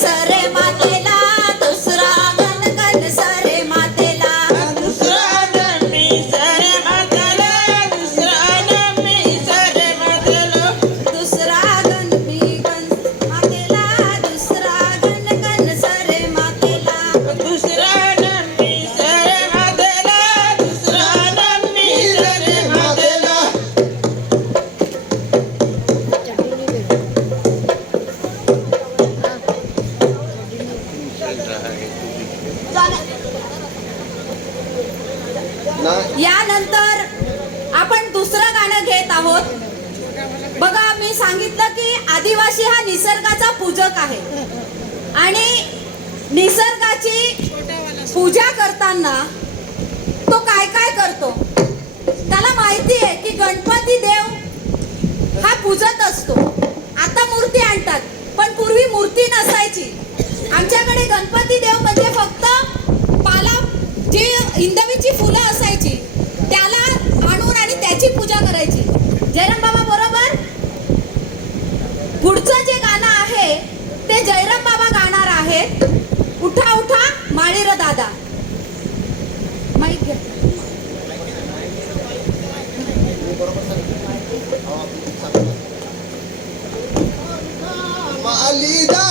सरे मातेला दुसरा गणगण सरे मातेला दुसरा नमी सरे मातेला दुसरा नमी सरे मातेला दुसरा गणमी गण मातेला दुसरा गणगण सरे मातेला दुसरा नमी सरे मातेला दुसरा नमी सरे मातेला यानंतर आपण दुसरं गाणं घेत आहोत. बघा, मी सांगितलं की आदिवासी हा निसर्गाचा पूजक आहे आणि निसर्गाची पूजा करताना तो काय काय करतो. त्याला माहिती आहे की गणपती देव हा पूजत असतो. आता मूर्ती आणतात, पण पूर्वी मूर्ती नसायची. आमच्याकडे गणपती देव म्हणजे फक्त पाला, जी हिंदवीची फुलं असायची त्याला आणून आणि त्याची पूजा करायची. जयराम बाबा बरोबर. पुढचं जे गाणं आहे ते जयराम बाबा गाणार आहेत. उठा उठा माळीर दादा. माईक घ्या. मालिदा